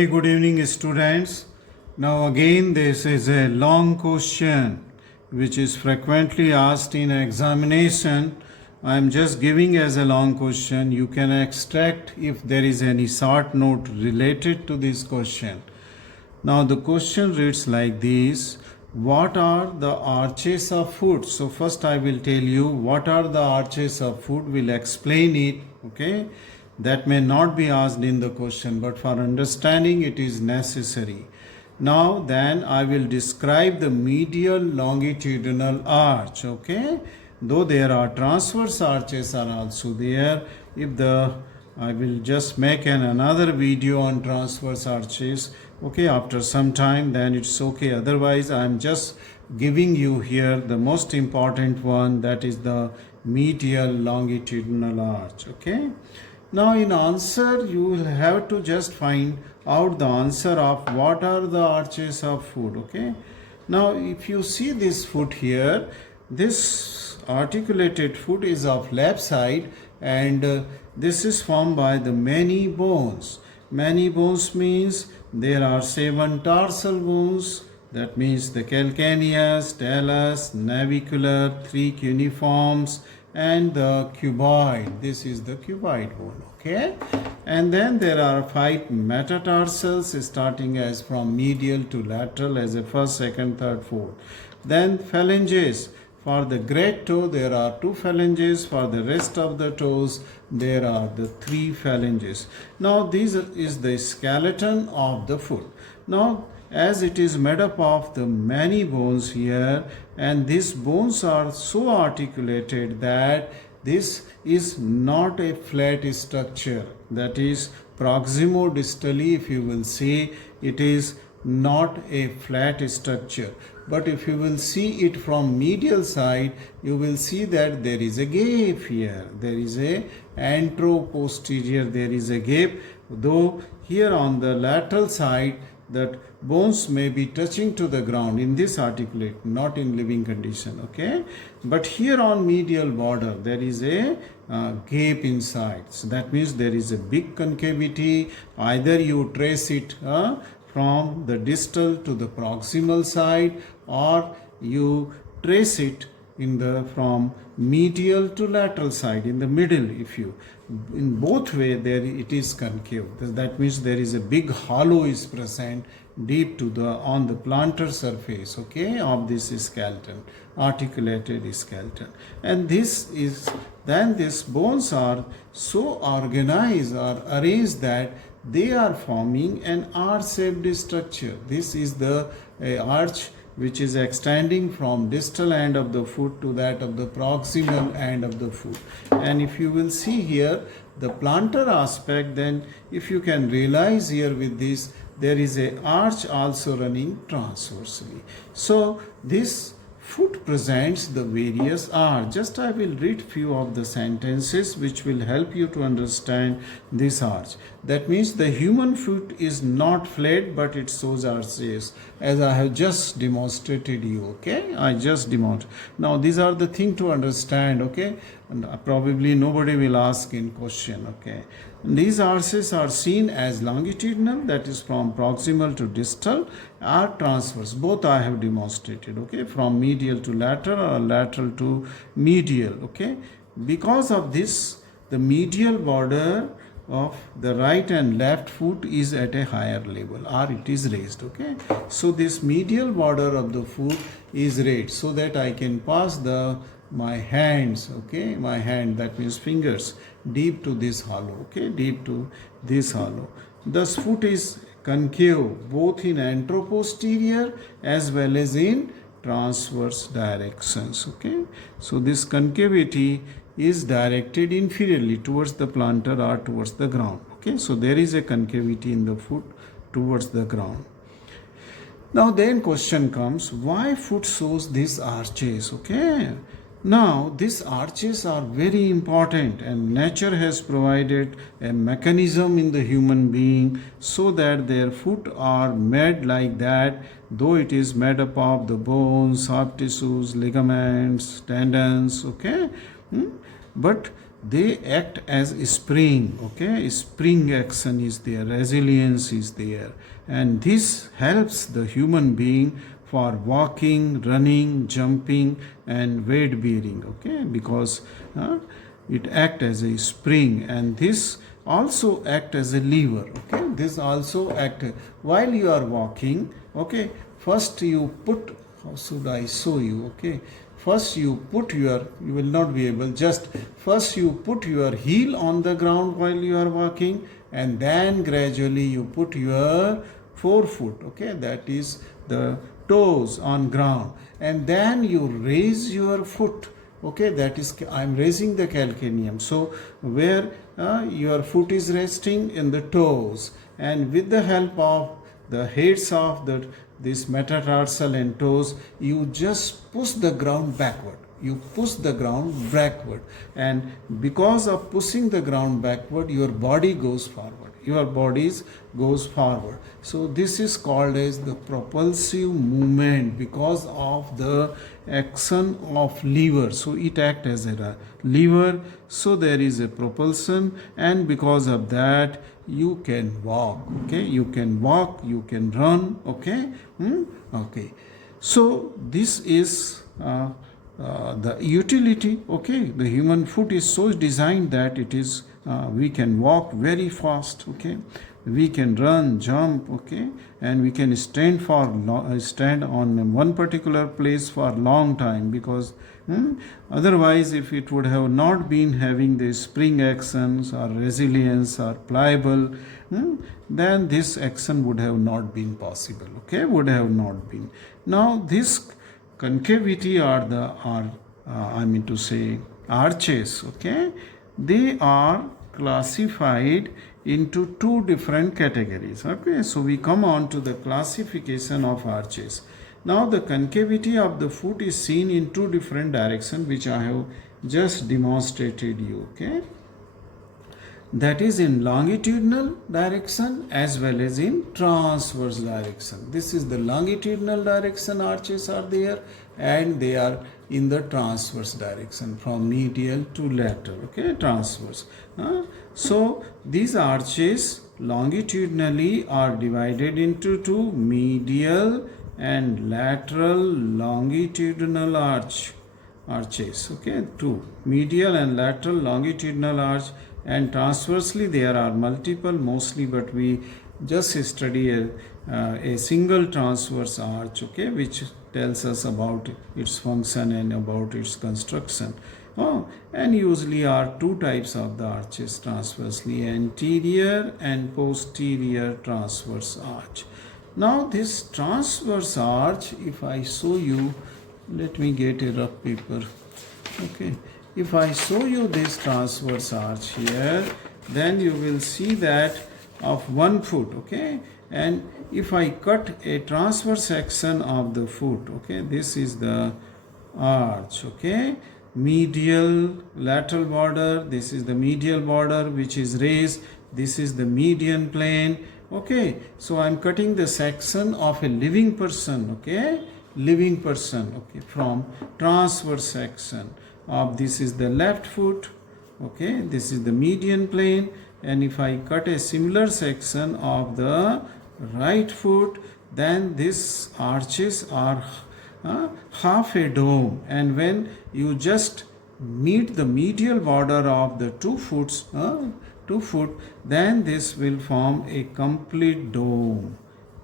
very good evening, students. Now, again, this is a long question which is frequently asked in examination. I am just giving as a long question. You can extract if there is any short note related to this question. Now, the question reads like this: what are the arches of food? So, first I will tell you what are the arches of food. We'll explain it. Okay, that may not be asked in the question, but for understanding it is necessary. Now then I will describe the medial longitudinal arch. Okay, though there are transverse arches are also there. If the I will just make another video on transverse arches, okay, after some time, then it's okay. Otherwise I am just giving you here the most important one, that is the medial longitudinal arch. Okay, now in answer you will have to just find out the answer of what are the arches of foot. Okay, now if you see this foot here, this articulated foot is of left side, and this is formed by the many bones. Many bones means there are 7 tarsal bones, that means the calcaneus, talus, navicular, 3 cuneiforms, and the cuboid. This is the cuboid bone. Okay, and then there are 5 metatarsals starting as from medial to lateral as a first, second, third, fourth. Then phalanges. For the great toe there are 2 phalanges. For the rest of the toes there are the 3 phalanges. Now this is the skeleton of the foot. Now as it is made up of the many bones here, and these bones are so articulated that this is not a flat structure. That is, proximo-distally, if you will see, it is not a flat structure. But if you will see it from medial side, you will see that there is a gap here. There is a anteroposterior, there is a gap. Though here on the lateral side, that bones may be touching to the ground in this articulate, not in living condition. Okay, but here on medial border there is a gap inside. So that means there is a big concavity. Either you trace it from the distal to the proximal side, or you trace it in the from medial to lateral side, in the middle. If you, in both way, there it is concave. That means there is a big hollow is present deep to the on the plantar surface, okay, of this skeleton, articulated skeleton. And this is, then these bones are so organized or arranged that they are forming an arch-shaped structure. This is the arch which is extending from distal end of the foot to that of the proximal end of the foot. And if you will see here the plantar aspect, then if you can realize here with this, there is a arch also running transversely. So this foot presents the various arch. Just I will read few of the sentences which will help you to understand this arch. That means the human foot is not flat, but it shows arches, as I have just demonstrated you. Okay, I just demonstrated. Now these are the thing to understand. Okay, and probably nobody will ask in question. Okay, and these arches are seen as longitudinal, that is from proximal to distal, or transverse. Both I have demonstrated. Okay, from medial to lateral or lateral to medial. Okay, because of this, the medial border of the right and left foot is at a higher level, or it is raised. Okay, so this medial border of the foot is raised so that I can pass my hands, okay, my hand, that means fingers, deep to this hollow. Okay, deep to this hollow. Thus foot is concave both in anteroposterior as well as in transverse directions. Okay, so this concavity is directed inferiorly towards the plantar or towards the ground. Okay, so there is a concavity in the foot towards the ground. Now then question comes, why foot shows these arches? Okay, now these arches are very important, and nature has provided a mechanism in the human being so that their foot are made like that, though it is made up of the bones, soft tissues, ligaments, tendons. Okay, but they act as a spring. Okay, spring action is there, resilience is there, and this helps the human being for walking, running, jumping, and weight bearing. Okay, because it act as a spring, and this also act as a lever. Okay, this also act while you are walking. Okay, first you put, how should I show you? Okay, first you put your, you will not be able, just first you put your heel on the ground while you are walking, and then gradually you put your forefoot, okay, that is the toes on ground, and then you raise your foot. Okay, that is, I am raising the calcaneum, so where your foot is resting in the toes, and with the help of the heads of this metatarsal and toes, you just push the ground backward. You push the ground backward, and because of pushing the ground backward, your body goes forward. Your bodies goes forward. So this is called as the propulsive movement because of the action of lever. So it acts as a lever. So there is a propulsion, and because of that, you can walk. Okay, you can walk, you can run. Okay, okay. So this is the utility. Okay, the human foot is so designed that it is we can walk very fast. Okay, we can run, jump. Okay, and we can stand stand on one particular place for a long time, because otherwise, if it would have not been having the spring actions or resilience or pliable, then this action would have not been possible. Okay, would have not been. Now this concavity or I mean to say arches. Okay, they are classified into two different categories. Okay, so we come on to the classification of arches. Now the concavity of the foot is seen in two different directions, which I have just demonstrated you. Okay, that is in longitudinal direction as well as in transverse direction. This is the longitudinal direction arches are there, and they are in the transverse direction from medial to lateral. Okay, transverse. So these arches longitudinally are divided into two, medial and lateral longitudinal arches. Okay, two, medial and lateral longitudinal arch, and transversely there are multiple mostly, but we just study a single transverse arch. Okay, which tells us about its function and about its construction. And usually are two types of the arches transversely, anterior and posterior transverse arch. Now this transverse arch, if I show you, let me get a rough paper. Okay, if I show you this transverse arch here, then you will see that of 1 foot. Okay, and if I cut a transverse section of the foot, okay, this is the arch. Okay, medial lateral border, this is the medial border which is raised, this is the median plane. Okay, so I'm cutting the section of a living person. Okay, living person. Okay, from transverse section of, this is the left foot. Okay, this is the median plane, and if I cut a similar section of the right foot, then this arches are half a dome, and when you just meet the medial border of the 2 foot, then this will form a complete dome.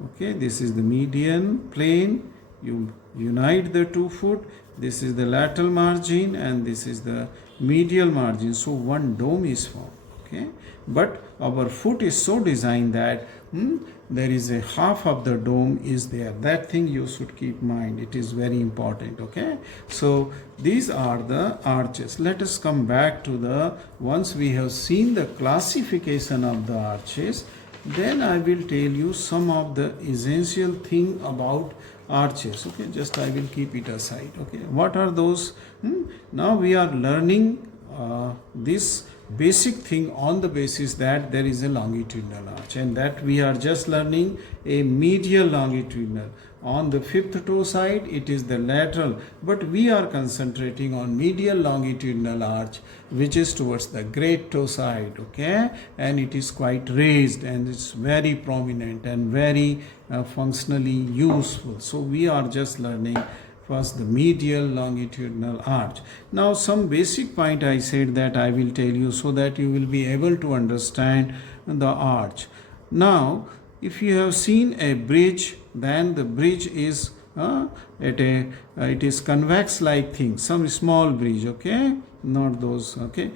Okay, this is the median plane, you unite the 2 foot, this is the lateral margin, and this is the medial margin, so one dome is formed. Okay, but our foot is so designed that there is a half of the dome is there. That thing you should keep in mind, it is very important. Okay, so these are the arches. Let us come back to the, once we have seen the classification of the arches, then I will tell you some of the essential thing about arches. Okay, just I will keep it aside. Okay, what are those? Now we are learning this basic thing on the basis that there is a longitudinal arch, and that we are just learning a medial longitudinal. On the fifth toe side, it is the lateral, but we are concentrating on medial longitudinal arch, which is towards the great toe side, okay? And it is quite raised and it's very prominent and very functionally useful. So we are just learning first the medial longitudinal arch. Now some basic point I said that I will tell you so that you will be able to understand the arch. Now if you have seen a bridge, then the bridge is it is convex like thing, some small bridge, okay, not those, okay.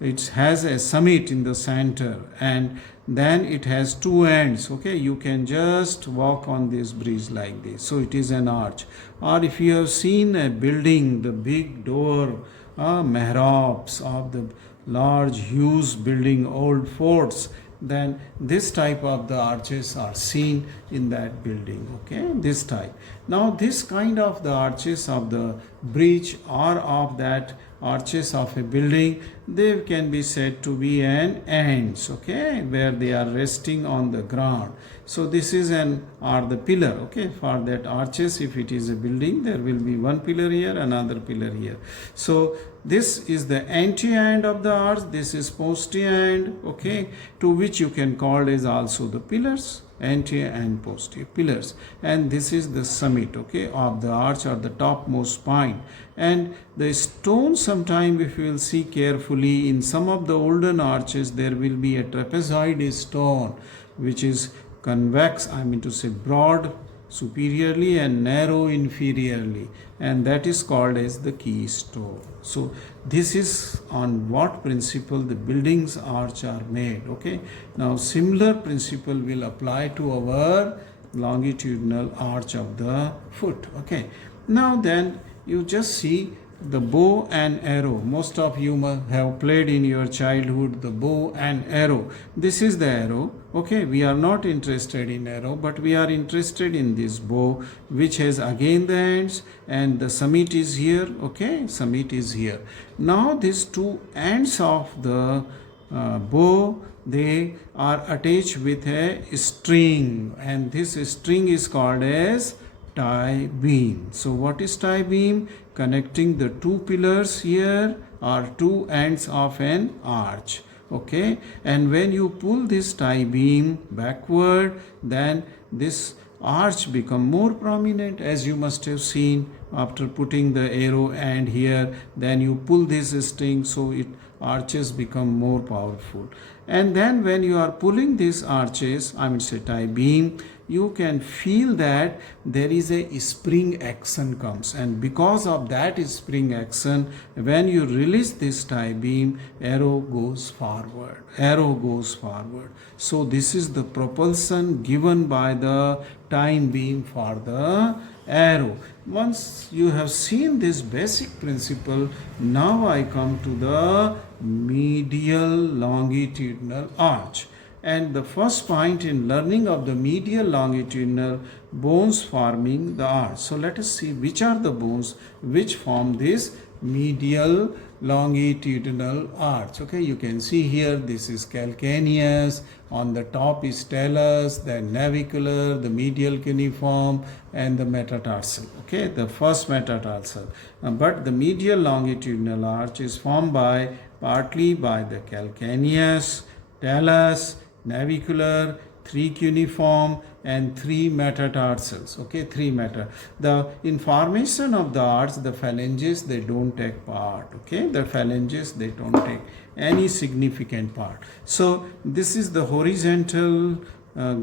It has a summit in the center and then it has two ends, okay. You can just walk on this bridge like this, so it is an arch. Or if you have seen a building, the big door, mihrabs of the large huge building, old forts, then this type of the arches are seen in that building, okay, this type. Now this kind of the arches of the bridge or of that arches of a building, they can be said to be an ends, okay, where they are resting on the ground. So this is an or the pillar, okay, for that arches. If it is a building, there will be one pillar here, another pillar here. So this is the anterior end of the arch, this is posterior end, okay, to which you can call as also the pillars, anterior and posterior pillars. And this is the summit, okay, of the arch or the topmost point. And the stone, sometime if you will see carefully, in some of the olden arches there will be a trapezoid stone which is convex, I mean to say broad superiorly and narrow inferiorly, and that is called as the keystone. So this is on what principle the buildings arch are made, okay. Now similar principle will apply to our longitudinal arch of the foot, okay. Now then you just see the bow and arrow. Most of you must have played in your childhood the bow and arrow. This is the arrow, okay. We are not interested in arrow, but we are interested in this bow, which has again the ends, and the summit is here, okay, summit is here. Now these two ends of the bow, they are attached with a string, and this string is called as tie beam. So what is tie beam? Connecting the two pillars here are two ends of an arch, okay. And when you pull this tie beam backward, then this arch become more prominent, as you must have seen. After putting the arrow end here, then you pull this string, so it arches become more powerful. And then when you are pulling these arches, I mean say tie beam, you can feel that there is a spring action comes, and because of that spring action, when you release this tie beam, arrow goes forward, arrow goes forward. So this is the propulsion given by the tie beam for the arrow. Once you have seen this basic principle, now I come to the medial longitudinal arch. And the first point in learning of the medial longitudinal bones forming the arch. So let us see which are the bones which form this medial longitudinal arch. Okay, you can see here this is calcaneus, on the top is talus, then navicular, the medial cuneiform, and the metatarsal. Okay, the first metatarsal. But the medial longitudinal arch is formed by partly by the calcaneus, talus, navicular, three cuneiform, and three metatarsals. Okay, three meta. The information of the arch, the phalanges, they don't take part. Okay, the phalanges, they don't take any significant part. So this is the horizontal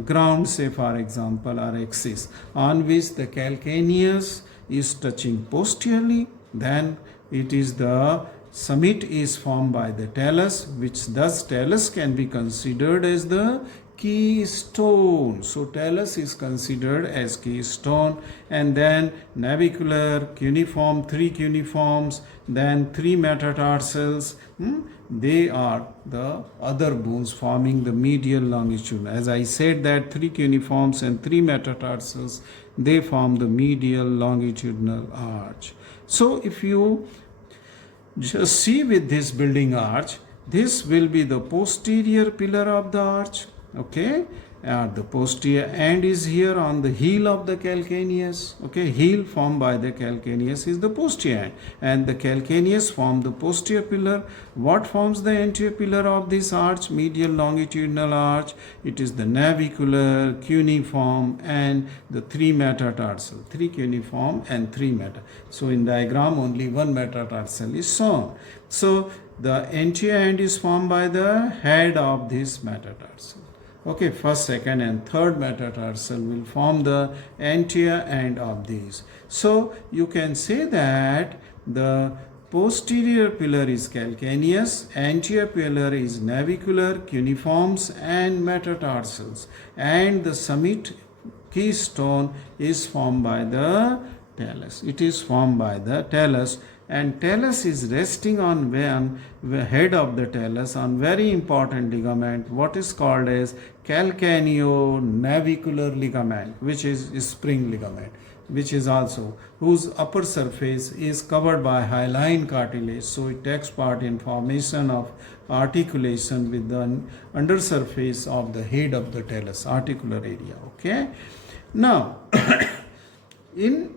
ground, say for example, or axis, on which the calcaneus is touching posteriorly. Then it is the summit is formed by the talus, which thus talus can be considered as the keystone. So talus is considered as keystone, and then navicular, cuneiform, three cuneiforms, then three metatarsals. They are the other bones forming the medial longitudinal. As I said that three cuneiforms and three metatarsals, they form the medial longitudinal arch. So if you just see with this building arch, this will be the posterior pillar of the arch, okay, The posterior end is here on the heel of the calcaneus. Okay, heel formed by the calcaneus is the posterior end, and the calcaneus form the posterior pillar. What forms the anterior pillar of this arch, medial longitudinal arch? It is the navicular, cuneiform, and the three metatarsal. Three cuneiform and three meta. So in diagram only one metatarsal is shown. So the anterior end is formed by the head of this metatarsal. Okay, first, second, and third metatarsal will form the anterior end of these. So you can say that the posterior pillar is calcaneus, anterior pillar is navicular, cuneiforms, and metatarsals, and the summit keystone is formed by the talus. It is formed by the talus, and talus is resting on the head of the talus on very important ligament, what is called as calcaneo-navicular ligament, which is spring ligament, which is also whose upper surface is covered by hyaline cartilage, so it takes part in formation of articulation with the undersurface of the head of the talus, articular area. Okay, now in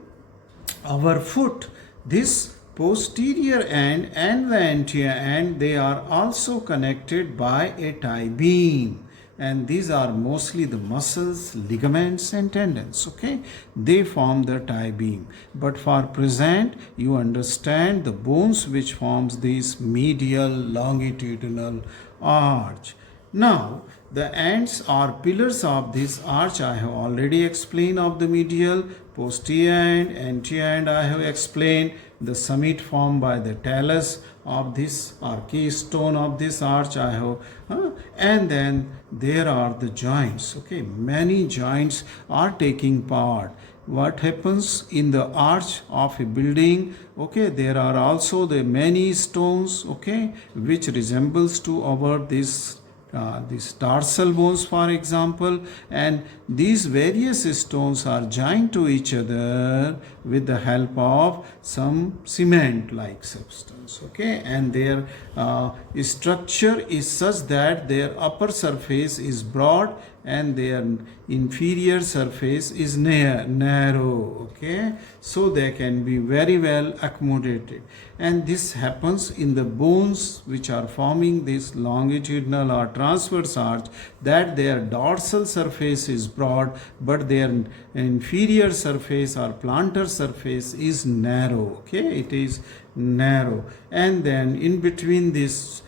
our foot, this posterior end and the anterior end, they are also connected by a tie beam, and these are mostly the muscles, ligaments, and tendons. Okay, they form the tie beam, but for present you understand the bones which forms this medial longitudinal arch. Now the ends or pillars of this arch I have already explained of the medial, posterior end, anterior end I have explained. The summit formed by the talus of this or keystone of this arch I have, and then there are the joints. Okay, many joints are taking part. What happens in the arch of a building? Okay, there are also the many stones. Okay, which resembles to our these tarsal bones, for example, and these various stones are joined to each other with the help of some cement like substance. Okay, and their structure is such that their upper surface is broad and their inferior surface is narrow. Okay, so they can be very well accommodated, and this happens in the bones which are forming this longitudinal or transverse arch, that their dorsal surface is broad but their inferior surface or plantar surface is narrow. Okay, it is narrow, and then in between this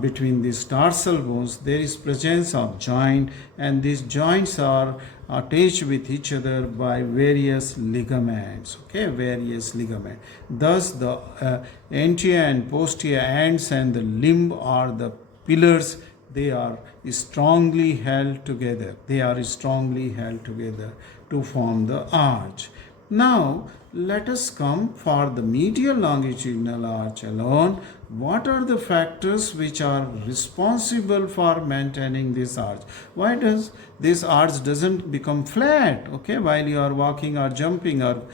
between these tarsal bones there is presence of joint, and these joints are attached with each other by various ligaments. Okay, various ligaments. Thus the anterior and posterior ends and the limb or the pillars, they are strongly held together. They are strongly held together to form the arch. Now let us come for the medial longitudinal arch alone. What are the factors which are responsible for maintaining this arch? Why does this arch doesn't become flat? Okay, while you are walking or jumping or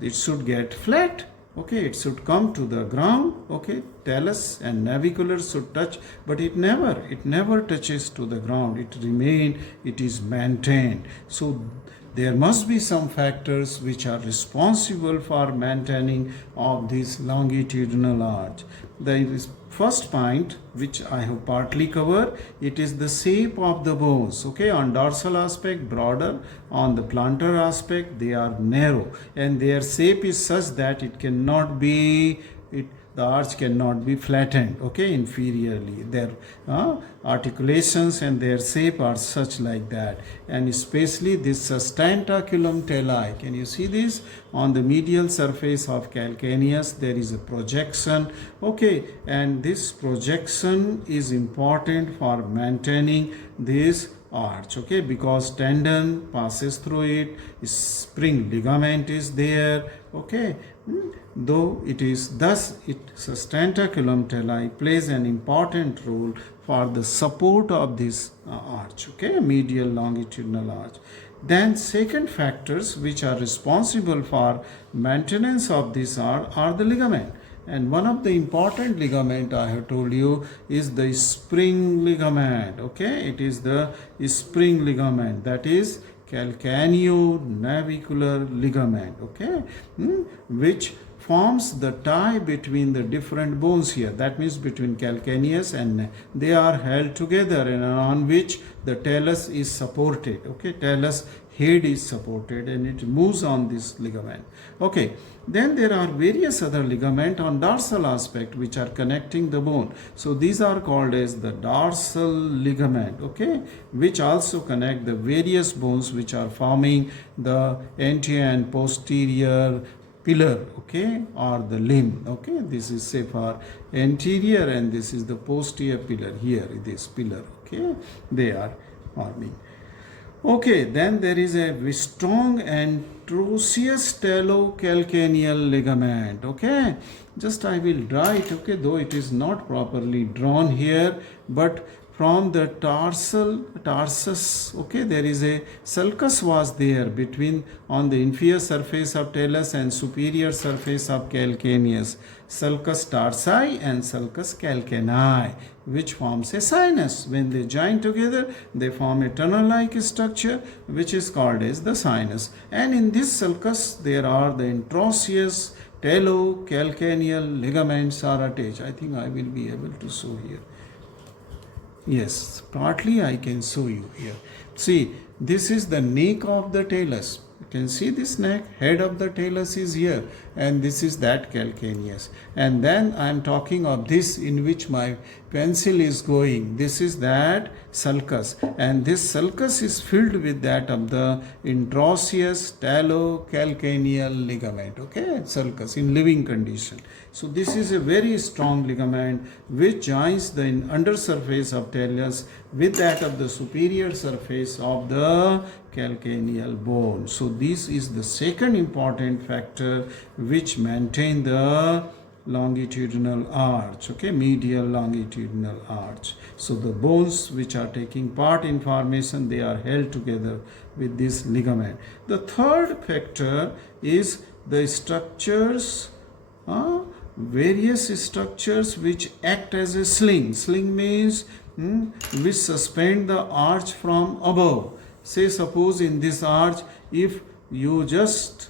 it should get flat. Okay, it should come to the ground. Okay, talus and navicular should touch, but it never touches to the ground. It is maintained. So there must be some factors which are responsible for maintaining of this longitudinal arch. The first point, which I have partly covered, it is the shape of the bones. Okay, on dorsal aspect broader, on the plantar aspect they are narrow, and their shape is such that the arch cannot be flattened. Okay, inferiorly their articulations and their shape are such like that, and especially this sustentaculum talli. Can you see this? On the medial surface of calcaneus there is a projection. Okay, and this projection is important for maintaining this arch. Okay, because tendon passes through it, spring ligament is there. Okay, though it is thus sustentaculum talli plays an important role for the support of this arch. Okay, medial longitudinal arch. Then second factors which are responsible for maintenance of this are the ligament. And one of the important ligament I have told you is the spring ligament. Okay, it is the spring ligament, that is calcaneonavicular ligament. Okay, which forms the tie between the different bones here, that means between calcaneus and they are held together, and on which the talus is supported. Okay, talus head is supported and it moves on this ligament. Okay, then there are various other ligament on dorsal aspect which are connecting the bone. So these are called as the dorsal ligament, okay, which also connect the various bones which are forming the anterior and posterior pillar, okay, or the limb. Okay, this is say for anterior and this is the posterior pillar. Here this pillar, okay, they are forming. Okay, then there is a strong antrosius talocalcaneal ligament. Okay, just I will draw it. Okay, though it is not properly drawn here, but from the tarsus, okay, there is a sulcus was there between on the inferior surface of talus and superior surface of calcaneus, sulcus tarsi and sulcus calcanei, which forms a sinus. When they join together, they form a tunnel-like structure which is called as the sinus. And in this sulcus, there are the introsseous talocalcaneal ligaments are attached. I think I will be able to show here. Yes, partly I can show you here. See, this is the neck of the talus. You can see this neck, head of the talus is here, and this is that calcaneus. And then I am talking of this in which my pencil is going. This is that sulcus, and this sulcus is filled with that of the introsseous talocalcaneal ligament. Okay, sulcus in living condition. So this is a very strong ligament which joins the undersurface of talus with that of the superior surface of the calcaneal bone. So this is the second important factor which maintain the longitudinal arch, okay, medial longitudinal arch. So the bones which are taking part in formation, they are held together with this ligament. The third factor is the structures, various structures which act as a sling. Sling means which suspend the arch from above. Say suppose in this arch, if you just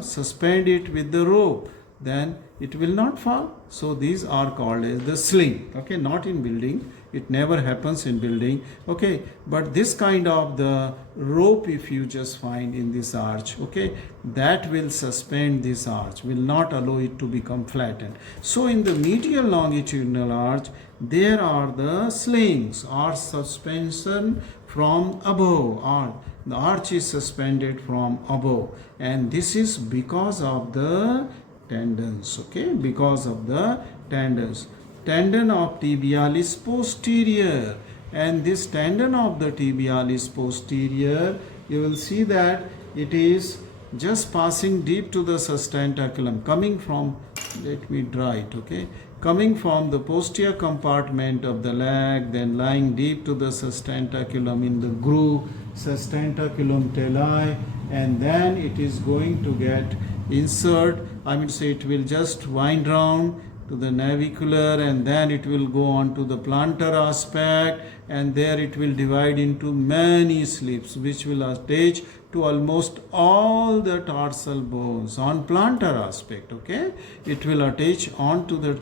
suspend it with the rope, then it will not fall. So these are called as the sling. Okay, not in building. It never happens in building. Okay, but this kind of the rope, if you just find in this arch, okay, that will suspend this arch, will not allow it to become flattened. So in the medial longitudinal arch, there are the slings or suspension from above, or the arch is suspended from above, and this is because of the tendons. Okay, because of the tendons. Tendon of tibialis posterior, and this tendon of the tibialis posterior, you will see that it is just passing deep to the sustentaculum, coming from, let me draw it, okay, coming from the posterior compartment of the leg, then lying deep to the sustentaculum in the groove, sustentaculum tali, and then it is going to get insert, I mean say it will just wind round to the navicular, and then it will go on to the plantar aspect, and there it will divide into many slips which will attach to almost all the tarsal bones on plantar aspect. Okay, it will attach on to the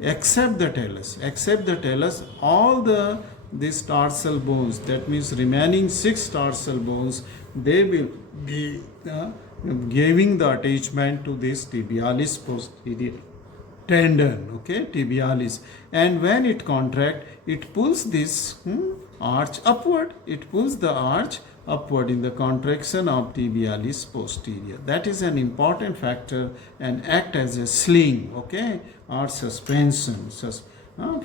except the talus, all the these tarsal bones, that means remaining 6 tarsal bones, they will be giving the attachment to this tibialis posterior tendon, okay, tibialis, and when it contract, it pulls this arch upward, it pulls the arch upward in the contraction of tibialis posterior. That is an important factor and act as a sling, okay, or suspension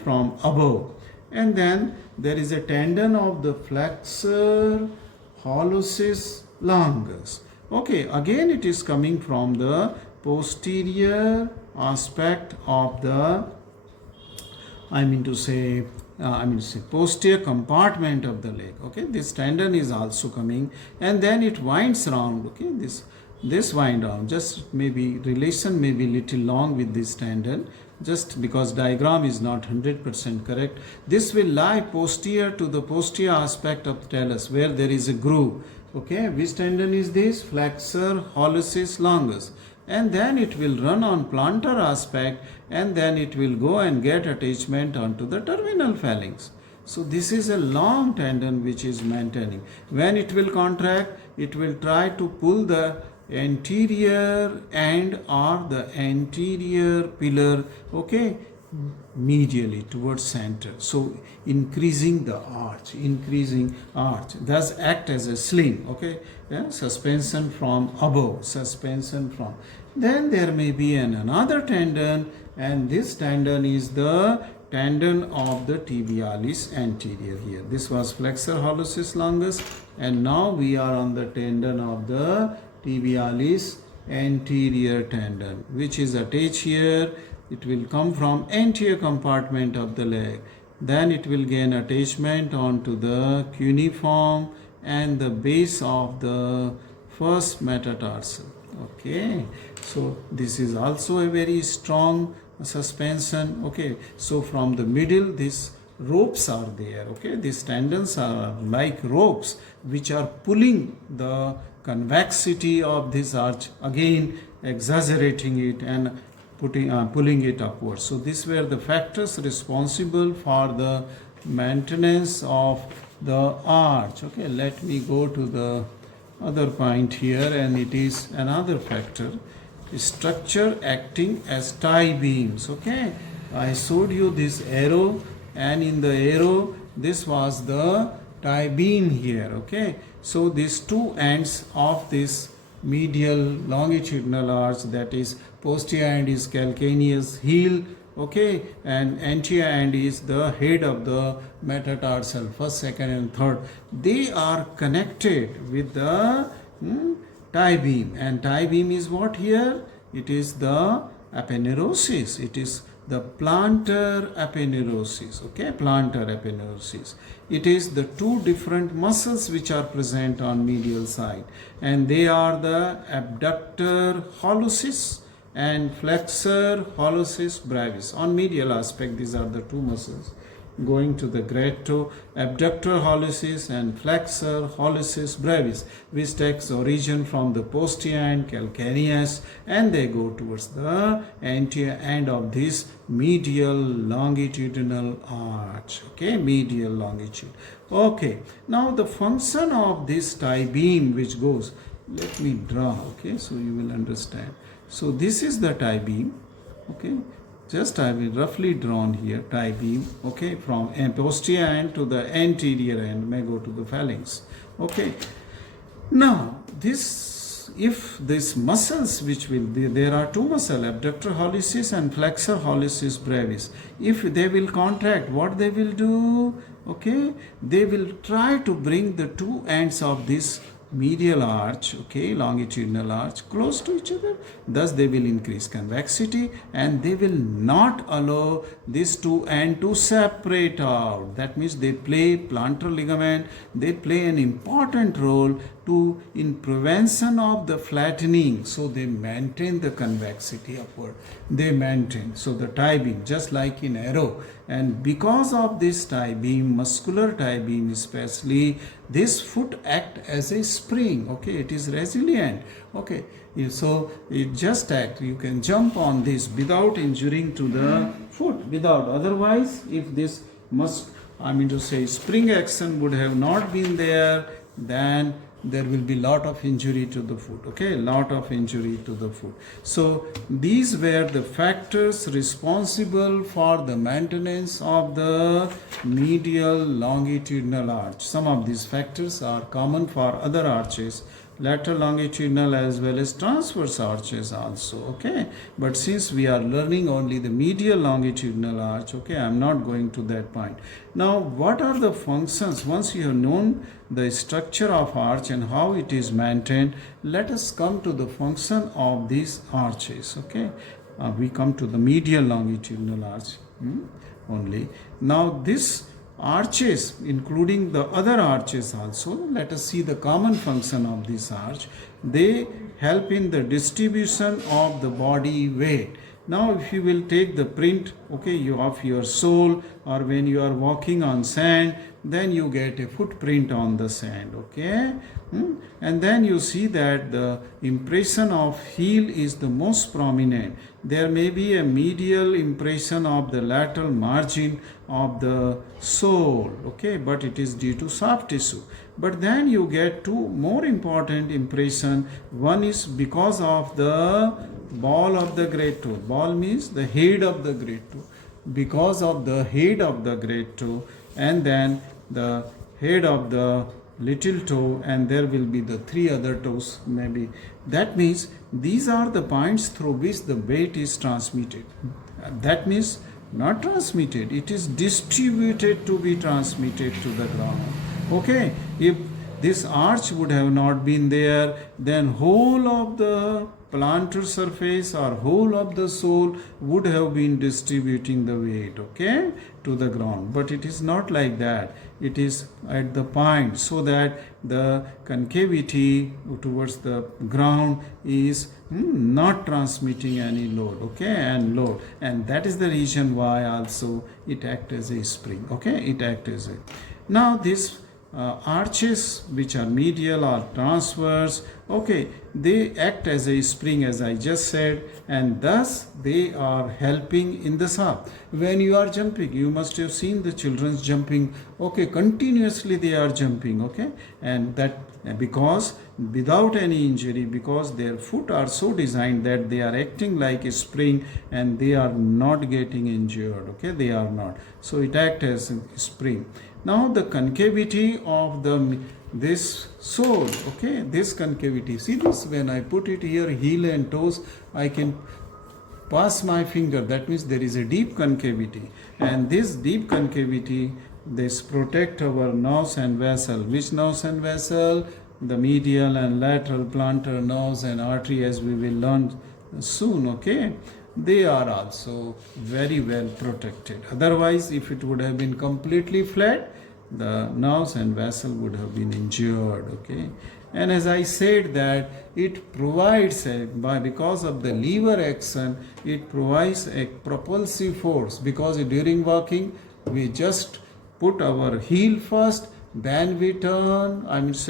from above. And then there is a tendon of the flexor hallucis longus. Okay, again it is coming from the posterior aspect of the, posterior compartment of the leg. Okay, this tendon is also coming, and then it winds round. Okay, this this wind down, just maybe relation may be little long with this tendon, just because diagram is not 100% correct. This will lie posterior to the posterior aspect of the talus where there is a groove. Okay, which tendon is this? Flexor hallucis longus. And then it will run on plantar aspect, and then it will go and get attachment onto the terminal phalanx. So this is a long tendon which is maintaining. When it will contract, it will try to pull the anterior end or the anterior pillar, okay, medially towards center. So increasing the arch, thus act as a sling, okay, yeah? Suspension from above, suspension from. Then there may be another tendon, and this tendon is the tendon of the tibialis anterior here. This was flexor hallucis longus, and now we are on the tendon of the tibialis anterior tendon, which is attached here. It will come from anterior compartment of the leg. Then it will gain attachment onto the cuneiform and the base of the first metatarsal. Okay, so this is also a very strong suspension. Okay, so from the middle these ropes are there. Okay, these tendons are like ropes which are pulling the convexity of this arch, again exaggerating it and pulling it upwards. So these were the factors responsible for the maintenance of the arch. Okay, let me go to the other point here, and it is another factor, structure acting as tie beams. Okay, I showed you this arrow, and in the arrow this was the tie beam here. Okay, so these two ends of this medial longitudinal arch, that is posterior end is calcaneus heel, okay, and anterior end is the head of the metatarsal, first, second and third. They are connected with the tie beam, and tie beam is what here? It is the aponeurosis. It is the plantar aponeurosis. Okay, plantar aponeurosis. It is the two different muscles which are present on medial side, and they are the abductor hallucis and flexor hallucis brevis. On medial aspect, these are the two muscles going to the great toe, abductor hallucis and flexor hallucis brevis, which takes origin from the posterior end calcaneus, and they go towards the anterior end of this medial longitudinal arch. Okay, medial longitude. Okay, now the function of this tie beam which goes, let me draw, okay, so you will understand. So this is the tie beam. Okay, just I will roughly drawn here tie beam. Okay, from posterior end to the anterior end may go to the phalanx. Okay, now this, if these muscles which will be, there are two muscles, abductor hallucis and flexor hallucis brevis, if they will contract, what they will do? Okay, they will try to bring the two ends of this medial arch, okay, longitudinal arch, close to each other. Thus they will increase convexity, and they will not allow these two ends to separate out. That means they play, plantar ligament, they play an important role to in prevention of the flattening. So they maintain the convexity upward, they maintain. So the tie beam, just like in arrow, and because of this tie beam, muscular tie beam especially, this foot act as a spring. Okay, it is resilient. Okay, so it just act, you can jump on this without injuring to the foot, without. Otherwise, if this spring action would have not been there, then there will be lot of injury to the foot. Okay, lot of injury to the foot. So these were the factors responsible for the maintenance of the medial longitudinal arch. Some of these factors are common for other arches, lateral longitudinal as well as transverse arches also. Okay, but since we are learning only the medial longitudinal arch, okay, I am not going to that point. Now what are the functions? Once you have known the structure of arch and how it is maintained, let us come to the function of these arches. Okay, we come to the medial longitudinal arch only. Now this arches, including the other arches also. Let us see the common function of this arch. They help in the distribution of the body weight. Now if you will take the print, okay, of your sole, or when you are walking on sand, then you get a footprint on the sand, okay. And then you see that the impression of heel is the most prominent. There may be a medial impression of the lateral margin of the sole, okay, but it is due to soft tissue. But then you get two more important impression. One is because of the ball of the great toe. Ball means the head of the great toe. Because of the head of the great toe, and then the head of the little toe, and there will be the three other toes maybe. That means these are the points through which the weight is transmitted. That means not transmitted, it is distributed to be transmitted to the ground. Okay, if this arch would have not been there, then whole of the plantar surface or whole of the sole would have been distributing the weight, okay, to the ground. But it is not like that. It is at the point, so that the concavity towards the ground is not transmitting any load, okay, and that is the reason why also it acts as a spring, okay, it acts as a. Now this arches which are medial or transverse, okay, they act as a spring, as I just said, and thus they are helping in the shaft. When you are jumping, you must have seen the children jumping, okay, continuously they are jumping, okay, and that because without any injury, because their foot are so designed that they are acting like a spring and they are not getting injured, okay, they are not, so it acts as a spring. Now the concavity of this sole, okay, this concavity, see this, when I put it here, heel and toes, I can pass my finger, that means there is a deep concavity, and this deep concavity, this protect our nerves and vessel. Which nerves and vessel? The medial and lateral plantar nerves and artery, as we will learn soon, okay, they are also very well protected. Otherwise, if it would have been completely flat, the nerves and vessel would have been injured, okay. And as I said that it provides because of the lever action, it provides a propulsive force, because during walking we just put our heel first, then we turn,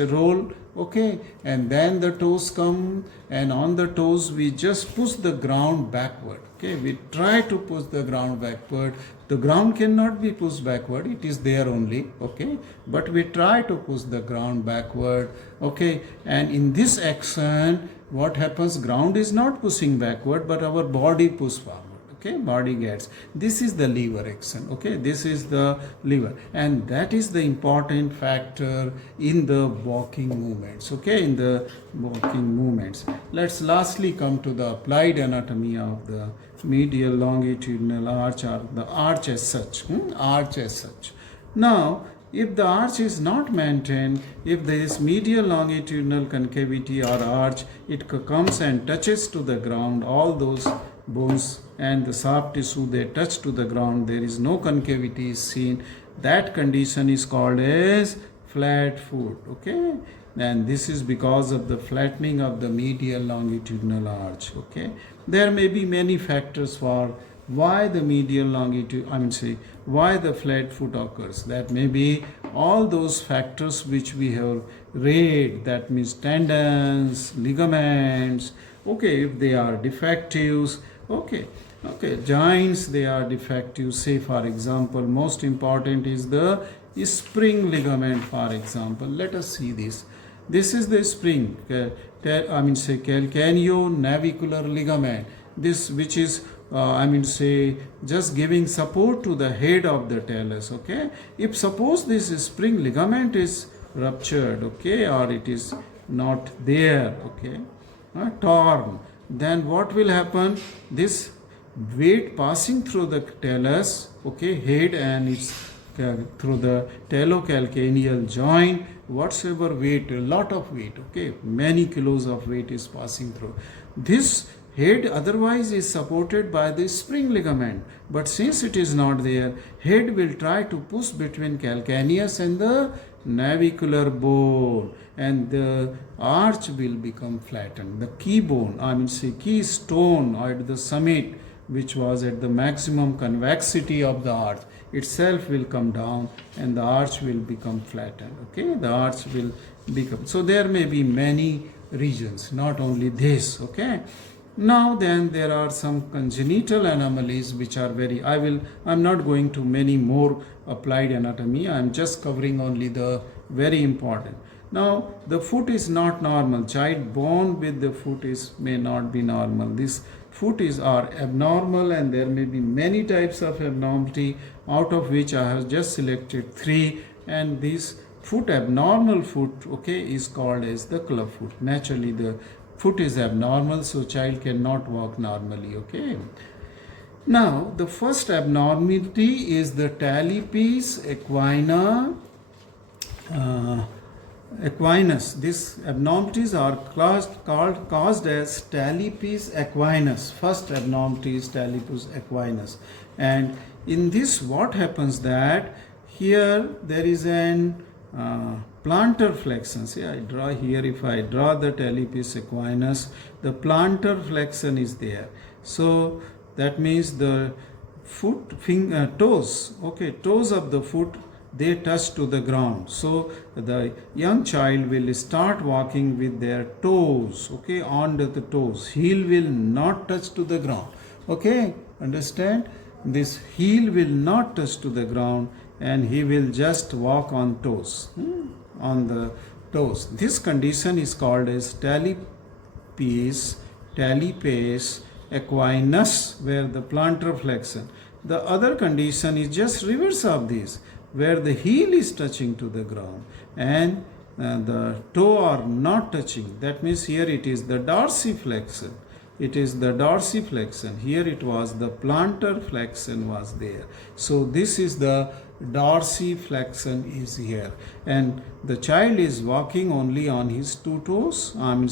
roll, okay, and then the toes come, and on the toes we just push the ground backward, okay, we try to push the ground backward. The ground cannot be pushed backward, it is there only, okay, but we try to push the ground backward, okay, and in this action what happens, ground is not pushing backward, but our body pushes forward, okay, body gets, this is the lever action, okay, this is the lever, and that is the important factor in the walking movements, okay, in the walking movements. Let's lastly come to the applied anatomy of the medial longitudinal arch, or the arch as such, arch as such. Now if the arch is not maintained, if there is medial longitudinal concavity or arch, it comes and touches to the ground, all those bones and the soft tissue, they touch to the ground, there is no concavity is seen, that condition is called as flat foot, okay, and this is because of the flattening of the medial longitudinal arch, okay. There may be many factors for why the medial why the flat foot occurs. That may be all those factors which we have read, that means tendons, ligaments, okay, if they are defectives, okay, joints, they are defective, say for example, most important is the spring ligament, for example. Let us see this. This is the spring, calcaneonavicular ligament, this which is just giving support to the head of the talus, okay. If suppose this spring ligament is ruptured, okay, or it is not there, okay, torn, then what will happen, this weight passing through the talus, okay, head, and it's through the talocalcaneal joint, whatsoever weight, a lot of weight, okay, many kilos of weight is passing through, this Head otherwise is supported by the spring ligament, but since it is not there, head will try to push between calcaneus and the navicular bone, and the arch will become flattened. The key bone, keystone at the summit, which was at the maximum convexity of the arch, itself will come down and the arch will become flattened. Okay, the arch will become. So there may be many regions, not only this. Okay. Now then, there are some congenital anomalies which are I'm not going to many more applied anatomy. I'm just covering only the very important. Now the foot is not normal. Child born with the foot may not be normal. This foot are abnormal, and there may be many types of abnormality, out of which I have just selected 3, and this abnormal foot, okay, is called as the club foot. Naturally the foot is abnormal, so child cannot walk normally. Okay. Now the first abnormality is the talipes equinus. These abnormalities are caused as talipes equinus. First abnormality is talipes equinus, and in this what happens that here there is an plantar flexion. See, I draw here. If I draw the talipes equinus, the plantar flexion is there. So that means the toes, okay, toes of the foot, they touch to the ground. So the young child will start walking with their toes, okay, on the toes. Heel will not touch to the ground. Okay, understand? This heel will not touch to the ground, and he will just walk on toes, on the toes. This condition is called as talipes equinus, where the plantar flexion. The other condition is just reverse of this, where the heel is touching to the ground and the toe are not touching. That means here it is the dorsiflexion. It is the dorsiflexion. Here it was the plantar flexion was there. So this is the dorsiflexion is here, and the child is walking only on his 2 toes. On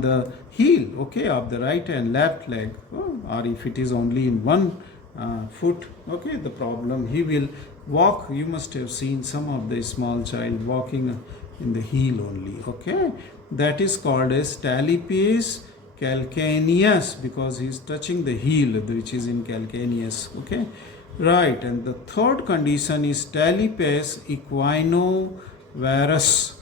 the heel, okay, of the right and left leg, or if it is only in one foot, okay, the problem, he will walk. You must have seen some of the small child walking in the heel only. Okay, that is called as talipes calcaneus, because he is touching the heel which is in calcaneus. Okay, right. And the third condition is talipes equinovarus.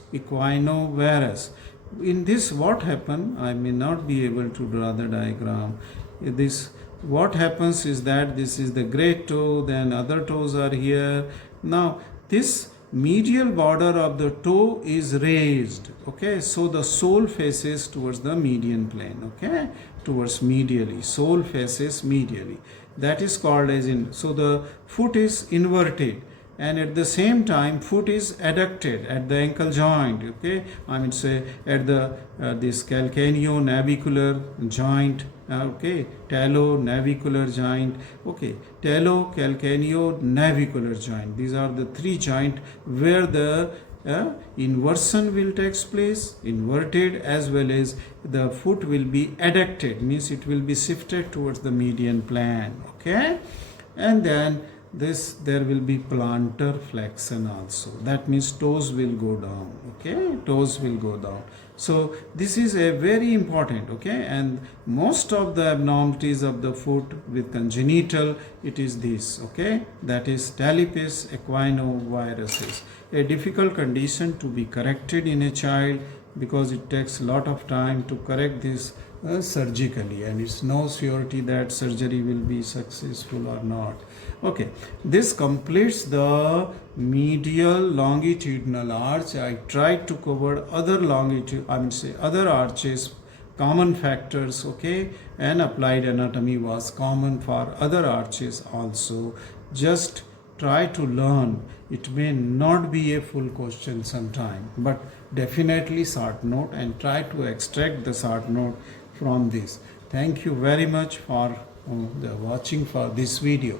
In this what happened, I may not be able to draw the diagram. This what happens is that this is the great toe, then other toes are here. Now this medial border of the toe is raised. Okay, so the sole faces towards the median plane. Okay, towards medially, sole faces medially. That is called as in. So the foot is inverted, and at the same time foot is adducted at the ankle joint. Okay, say at the this calcaneo-navicular joint. Okay, talo-navicular joint. Okay, talo-calcaneo-navicular joint. These are the 3 joints where the inversion will takes place, inverted, as well as the foot will be adducted, means it will be shifted towards the median plane. Okay, and then there will be plantar flexion also. That means toes will go down. Okay, toes will go down. So this is a very important. Okay, and most of the abnormalities of the foot with congenital, it is this. Okay, that is talipes equinoviruses, a difficult condition to be corrected in a child, because it takes a lot of time to correct this surgically, and it's no surety that surgery will be successful or not. Okay, this completes the medial longitudinal arch. I tried to cover other other arches, common factors. Okay, and applied anatomy was common for other arches also. Just try to learn. It may not be a full question sometime, but definitely short note, and try to extract the short note from this. Thank you very much for watching for this video.